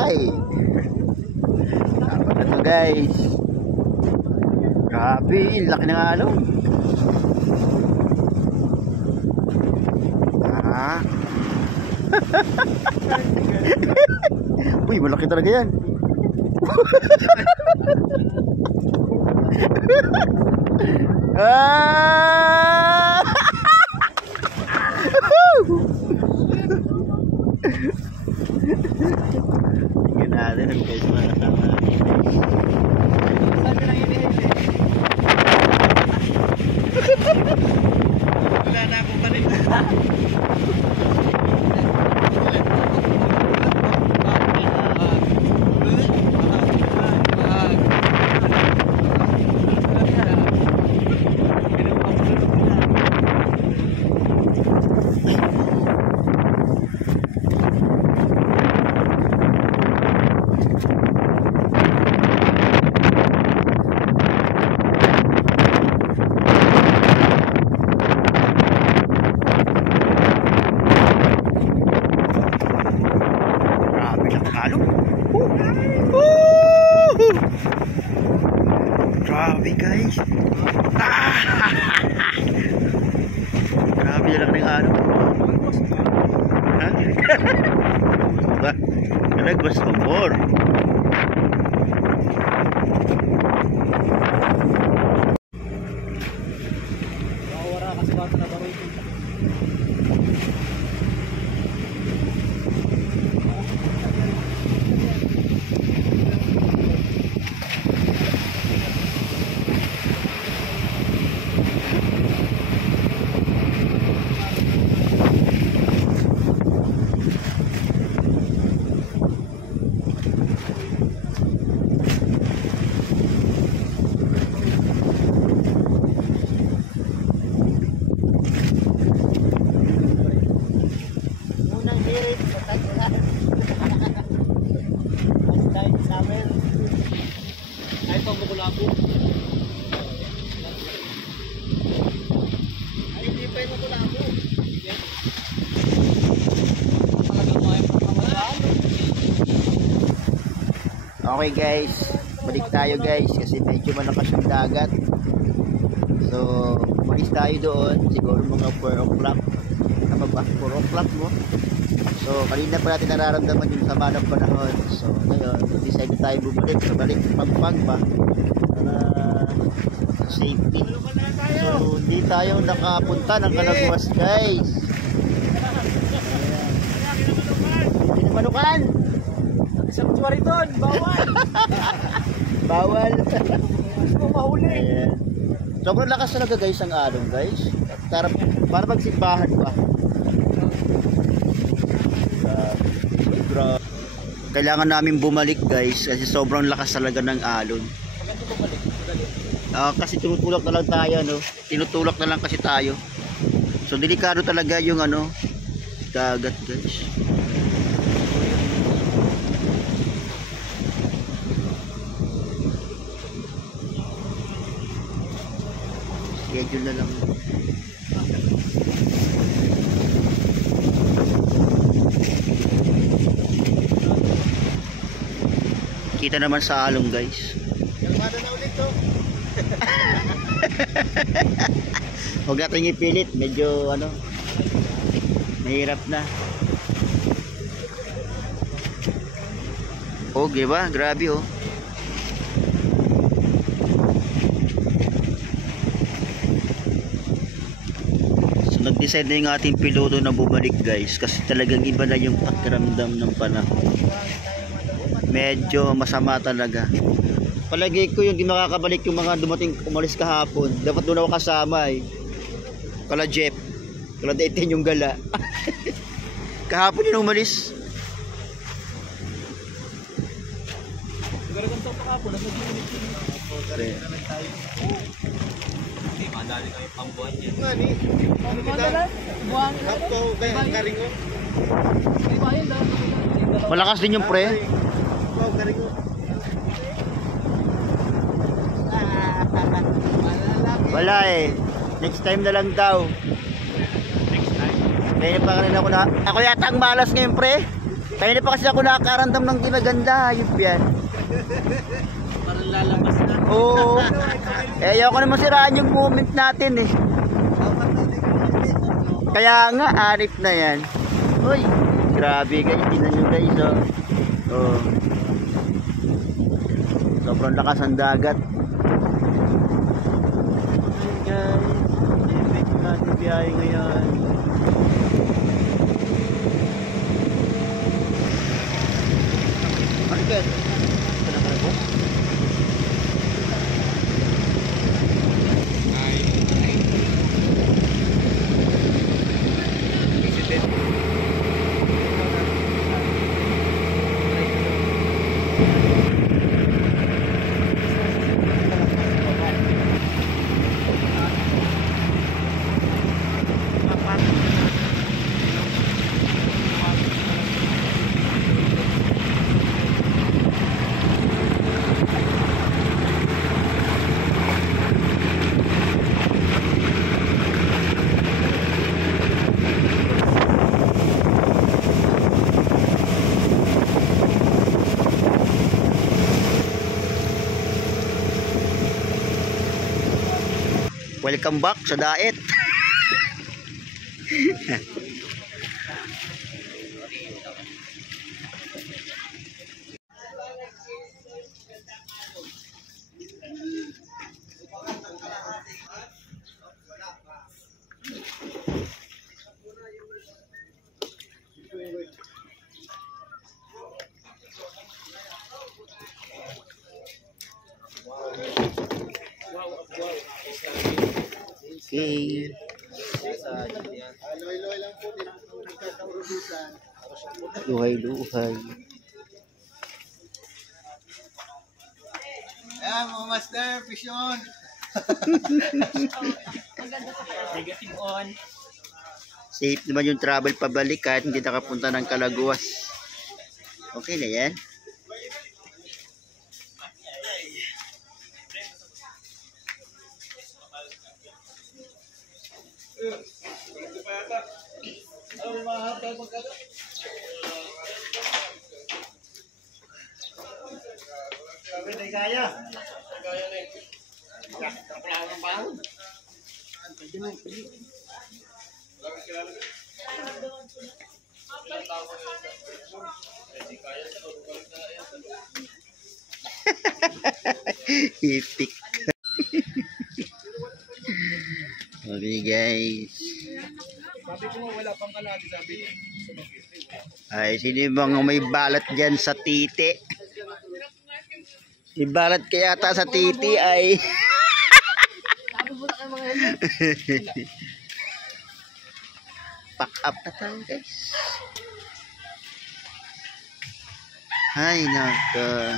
Ay. Dapat na to guys. Grabe, laki ng alon. Ah. Uy, malaki talaga yan. Ah! Tingnan natin ang guys, mga kasama natin. Saan ka nang hinihili? Wala na akong panin. Grabe guys. Grabe lang ng ano. Ba? Nagwas pa more. Wala kasi bata na baroy. Okay guys, balik tayo guys kasi medyo malakas yung dagat. So, umalis tayo doon siguro mga 4 o'clock. Tama ba? 4 o'clock mo. So, kanina pa natin nararamdaman yung sama ng panahon. So, ngayon, decide na tayo bumalik. So, balik Pampang ba? Para safety. So, hindi tayo nakapunta ng Calaguas guys. Pinapanukan! Isang tuwari doon, bawal! Bawal! Gusto mo mahuli! Ayan. Sobrang lakas talaga guys ang alon guys. Para magsimbahan pa. Kailangan namin bumalik guys kasi sobrang lakas talaga ng alon. Kasi tinutulak na lang tayo, no? Tinutulak na lang kasi tayo. So delikado talaga yung ano, dagat guys. Schedule na lang. Kita naman sa along guys. Kalmado na ulit to. Huwag natin ipilit, medyo ano, mahirap na. Oh, diba? Grabe oh. Nag-decide na yung ating piloto na bumalik guys kasi talagang iba na yung pakiramdam ng panahon. Medyo masama talaga. Palagi ko yung di makakabalik yung mga dumating umalis kahapon. Dapat doon ako kasama eh. Kala Jeff, kala Dayton yung gala. Kahapon yun umalis. Siguro ganito pa kahapon, nag-unit yun. Madali kayo pambuhan yan. Ngani? Buwan. Hapto, kaya karingo. Malakas din yung pre. Wala eh. Next time na lang daw. Next time? Kaya pa kanina ako na. Ako yata ang malas ngayon pre. Kaya na pa kasi ako nakakaramdam ng kinaganda. Hayop yan. Parang lalabas na. Oo. Eh, ayoko naman siraan yung moment natin eh. Kaya nga, arif na yan. Uy, grabe guys. Tingnan nyo guys. Oh. Sobrang lakas ang dagat. Okay guys. Epic natin biyahe ngayon. Market. Welcome back sa Daet. Okay. Luhay-luhay. Ayan mga master, fish on. Negative on. Safe naman yung travel pabalik kahit hindi nakapunta ng Calaguas. Okay na yan. Hipik. Okay guys. Sabi ko wala pang kalati, sabi. Ay, sino bang may balat dyan sa titi? May balat kaya ata sa titi ay. Pack up na tayo guys. Ay naka.